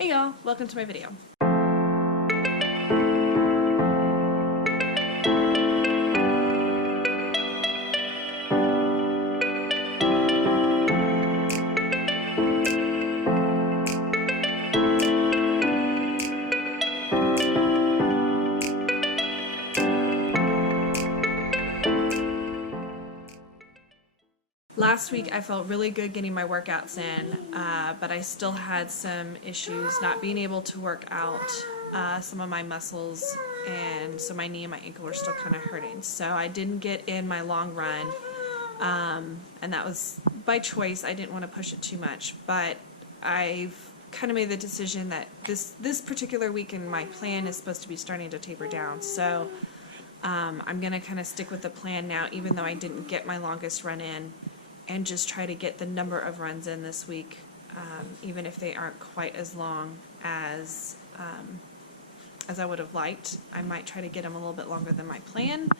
Hey y'all, welcome to my video. Last week I felt really good getting my workouts in, but I still had some issues not being able to work out some of my muscles, and so my knee and my ankle were still kind of hurting. So I didn't get in my long run, and that was by choice. I didn't want to push it too much, but I've kind of made the decision that this particular week in my plan is supposed to be starting to taper down. So I'm going to kind of stick with the plan now, even though I didn't get my longest run in, and just try to get the number of runs in this week, even if they aren't quite as long as I would have liked. I might try to get them a little bit longer than my plan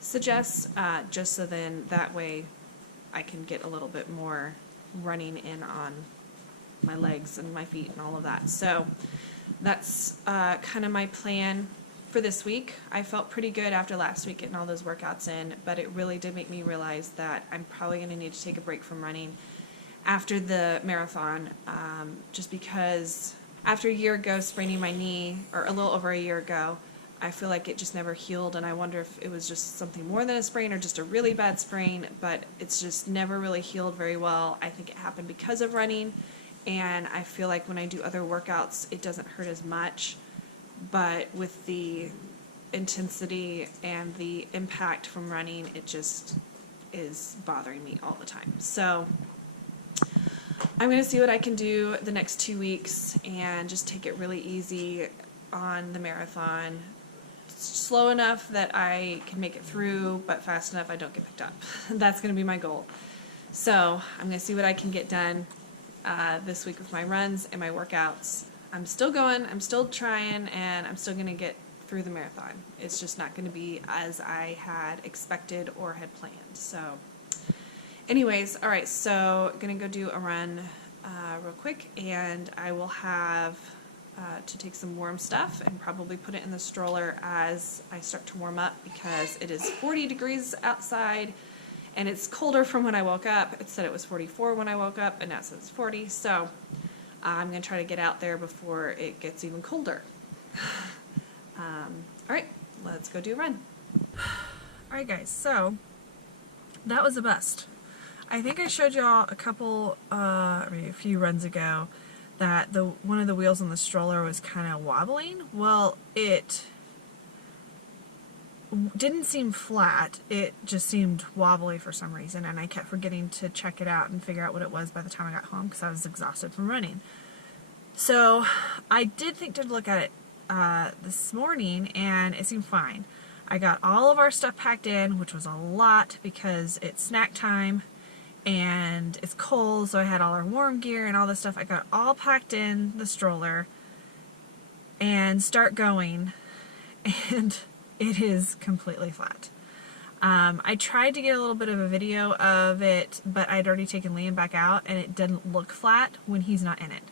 suggests, just so then that way I can get a little bit more running in on my legs and my feet and all of that. So that's kind of my plan for this week. I felt pretty good after last week getting all those workouts in, but it really did make me realize that I'm probably going to need to take a break from running after the marathon, just because after a year ago spraining my knee, or a little over a year ago, I feel like it just never healed, and I wonder if it was just something more than a sprain or just a really bad sprain, but it's just never really healed very well. I think it happened because of running, and I feel like when I do other workouts it doesn't hurt as much. But with the intensity and the impact from running, it just is bothering me all the time. So I'm going to see what I can do the next 2 weeks and just take it really easy on the marathon. Slow enough that I can make it through, but fast enough I don't get picked up. That's going to be my goal. So I'm going to see what I can get done this week with my runs and my workouts. I'm still going, I'm still trying, and I'm still going to get through the marathon. It's just not going to be as I had expected or had planned. So anyways, all right, so I'm going to go do a run real quick, and I will have to take some warm stuff and probably put it in the stroller as I start to warm up, because it is 40 degrees outside and it's colder from when I woke up. It said it was 44 when I woke up, and now it says 40. So I'm going to try to get out there before it gets even colder. Alright, let's go do a run. Alright guys, so that was a bust. I think I showed y'all a couple, maybe a few runs ago, that one of the wheels on the stroller was kind of wobbling. Well, it didn't seem flat, it just seemed wobbly for some reason, and I kept forgetting to check it out and figure out what it was by the time I got home because I was exhausted from running. So I did think to look at it this morning, and it seemed fine. I got all of our stuff packed in, which was a lot because it's snack time and it's cold, so I had all our warm gear and all this stuff. I got all packed in the stroller and start going, and it is completely flat. I tried to get a little bit of a video of it, but I'd already taken Liam back out, and it didn't look flat when he's not in it.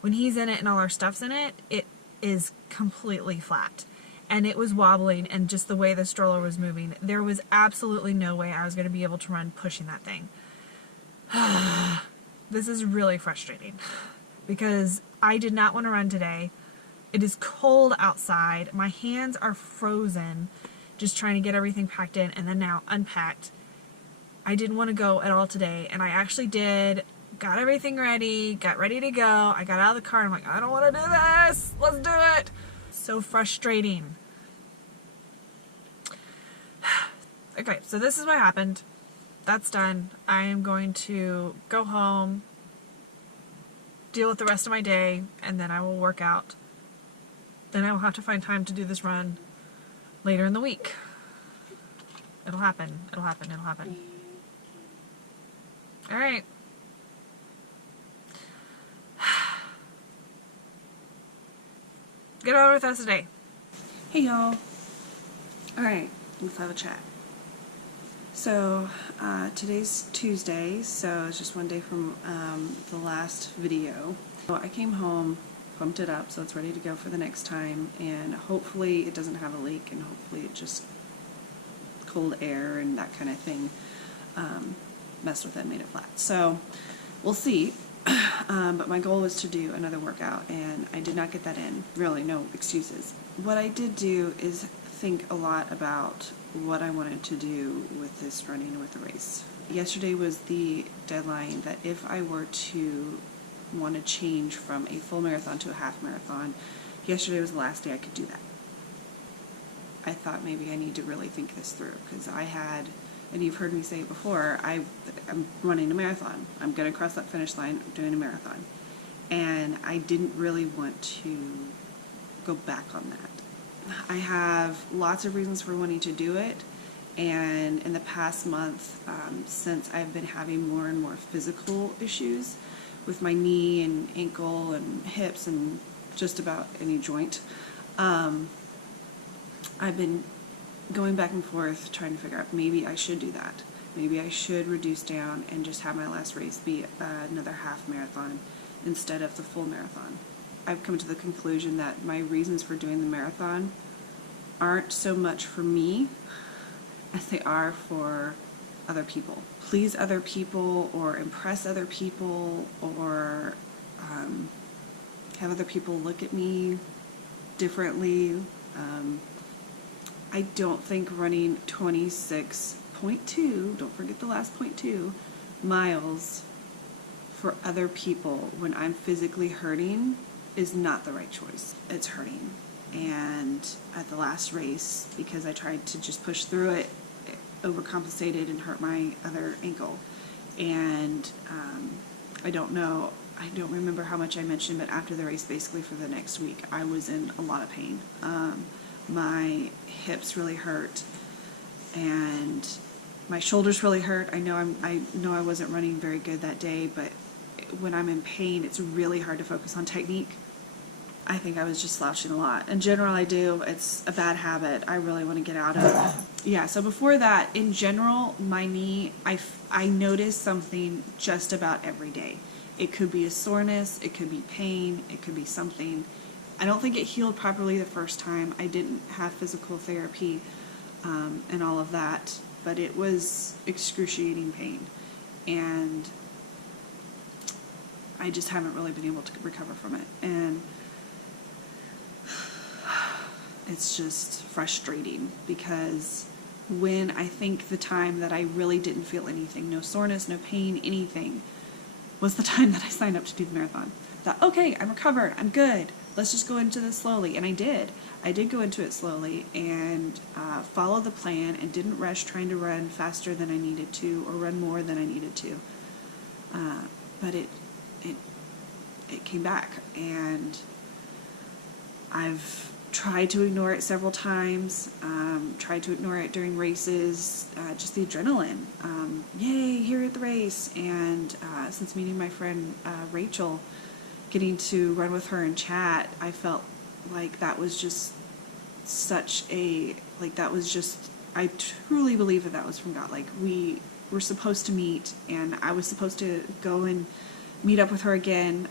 When he's in it and all our stuff's in it, it is completely flat. And it was wobbling, and just the way the stroller was moving, there was absolutely no way I was going to be able to run pushing that thing. This is really frustrating because I did not want to run today. It is cold outside. My hands are frozen just trying to get everything packed in and then now unpacked. I didn't want to go at all today, and I actually did. Got everything ready, got ready to go. I got out of the car and I'm like, I don't want to do this. Let's do it. So frustrating. Okay, so this is what happened. That's done. I am going to go home, deal with the rest of my day, and then I will work out. Then I will have to find time to do this run later in the week. It'll happen. It'll happen. It'll happen. All right. Get over with us today. Hey y'all. Alright, let's have a chat. So, today's Tuesday, so it's just one day from the last video. So I came home pumped it up so it's ready to go for the next time, and hopefully it doesn't have a leak, and hopefully it just cold air and that kind of thing messed with it and made it flat. So we'll see. But my goal was to do another workout, and I did not get that in. Really, no excuses. What I did do is think a lot about what I wanted to do with this running with the race. Yesterday was the deadline that if I were to want to change from a full marathon to a half marathon, yesterday was the last day I could do that. I thought maybe I need to really think this through, because I had, and you've heard me say it before, I'm running a marathon. I'm going to cross that finish line, I'm doing a marathon. And I didn't really want to go back on that. I have lots of reasons for wanting to do it, and in the past month, since I've been having more and more physical issues with my knee and ankle and hips and just about any joint, I've been going back and forth trying to figure out maybe I should do that. Maybe I should reduce down and just have my last race be another half marathon instead of the full marathon. I've come to the conclusion that my reasons for doing the marathon aren't so much for me as they are for other people. Please other people, or impress other people, or have other people look at me differently. I don't think running 26.2, don't forget the last 0.2, miles for other people when I'm physically hurting is not the right choice. It's hurting. And at the last race, because I tried to just push through it, it overcompensated and hurt my other ankle. And I don't remember how much I mentioned, but after the race, basically for the next week, I was in a lot of pain. My hips really hurt, and my shoulders really hurt. I know I wasn't running very good that day, but when I'm in pain, it's really hard to focus on technique. I think I was just slouching a lot. In general, I do. It's a bad habit I really want to get out of. Yeah, so before that, in general, my knee, I notice something just about every day. It could be a soreness, it could be pain, it could be something. I don't think it healed properly the first time. I didn't have physical therapy and all of that, but it was excruciating pain. And I just haven't really been able to recover from it. And it's just frustrating, because when I think the time that I really didn't feel anything, no soreness, no pain, anything, was the time that I signed up to do the marathon. I thought, okay, I'm recovered, I'm good. Let's just go into this slowly. And I did. I did go into it slowly and follow the plan, and didn't rush trying to run faster than I needed to, or run more than I needed to. But it came back, and I've tried to ignore it several times, tried to ignore it during races, just the adrenaline. Yay, here at the race. And since meeting my friend Rachel, getting to run with her and chat, I felt like that was just I truly believe that was from God. Like, we were supposed to meet, and I was supposed to go and meet up with her again,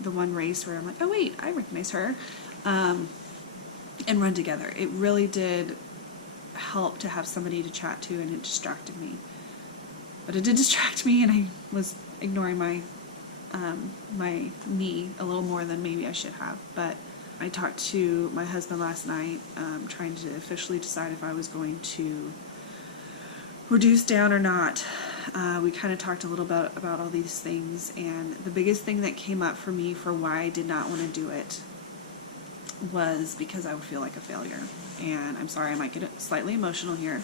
the one race where I'm like, oh wait, I recognize her, and run together. It really did help to have somebody to chat to, and it distracted me. But it did distract me, and I was ignoring my knee a little more than maybe I should have. But I talked to my husband last night, trying to officially decide if I was going to reduce down or not. We kind of talked a little bit about all these things, and the biggest thing that came up for me for why I did not want to do it was because I would feel like a failure. And I'm sorry, I might get slightly emotional here.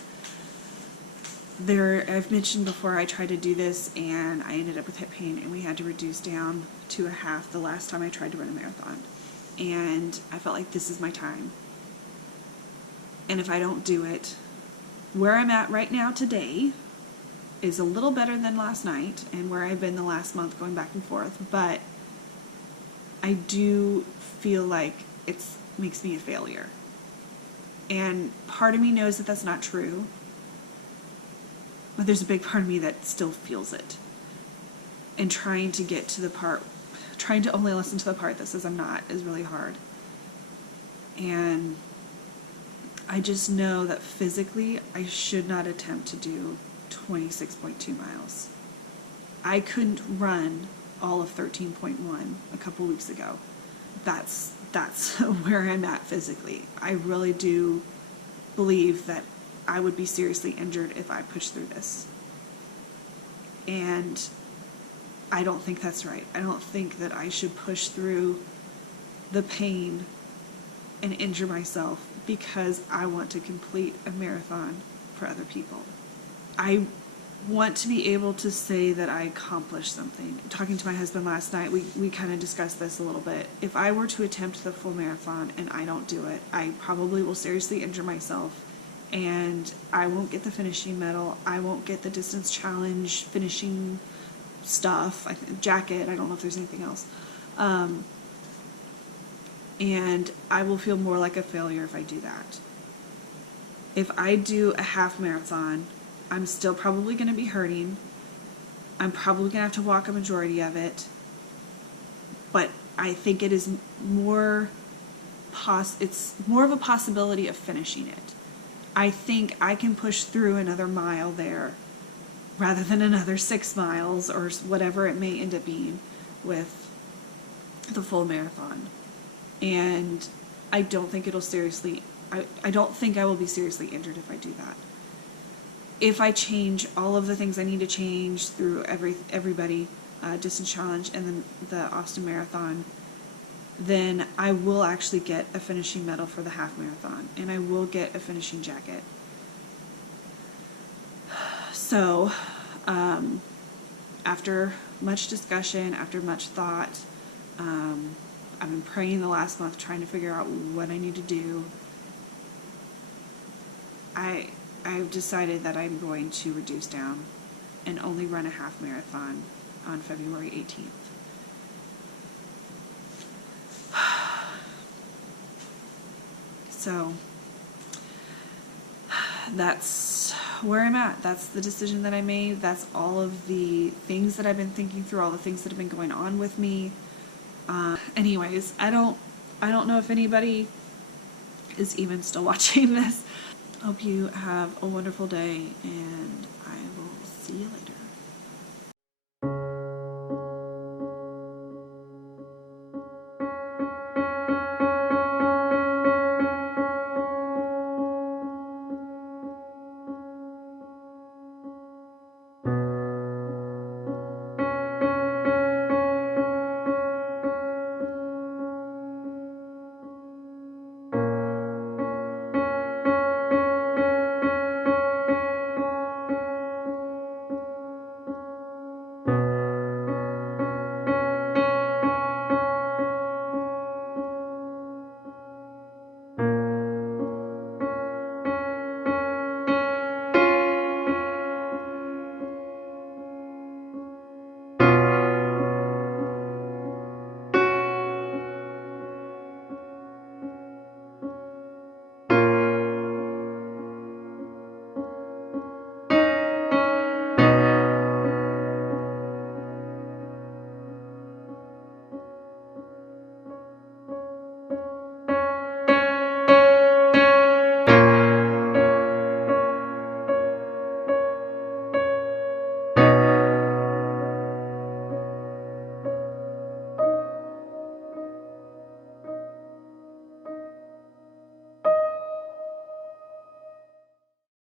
I've mentioned before, I tried to do this and I ended up with hip pain, and we had to reduce down to a half the last time I tried to run a marathon. And I felt like this is my time. And if I don't do it, where I'm at right now today is a little better than last night, and where I've been the last month going back and forth, but I do feel like it makes me a failure. And part of me knows that that's not true, but there's a big part of me that still feels it. And trying to get to the part, trying to only listen to the part that says I'm not is really hard. And I just know that physically I should not attempt to do 26.2 miles. I couldn't run all of 13.1 a couple weeks ago. That's where I'm at physically. I really do believe that I would be seriously injured if I pushed through this. And I don't think that's right. I don't think that I should push through the pain and injure myself because I want to complete a marathon for other people. I want to be able to say that I accomplished something. Talking to my husband last night, we kind of discussed this a little bit. If I were to attempt the full marathon and I don't do it, I probably will seriously injure myself, and I won't get the finishing medal. I won't get the distance challenge finishing stuff, jacket. I don't know if there's anything else. And I will feel more like a failure if I do that. If I do a half marathon, I'm still probably going to be hurting. I'm probably going to have to walk a majority of it. But I think it is more it's more of a possibility of finishing it. I think I can push through another mile there rather than another 6 miles or whatever it may end up being with the full marathon. And I don't think it'll seriously, I don't think I will be seriously injured if I do that. If I change all of the things I need to change through everybody, distance challenge and then the Austin Marathon, then I will actually get a finishing medal for the half marathon, and I will get a finishing jacket. So, after much discussion, after much thought, I've been praying the last month trying to figure out what I need to do. I've decided that I'm going to reduce down and only run a half marathon on February 18th. So that's where I'm at. That's the decision that I made. That's all of the things that I've been thinking through, all the things that have been going on with me. Anyways, I don't know if anybody is even still watching this. Hope you have a wonderful day, and I will see you later.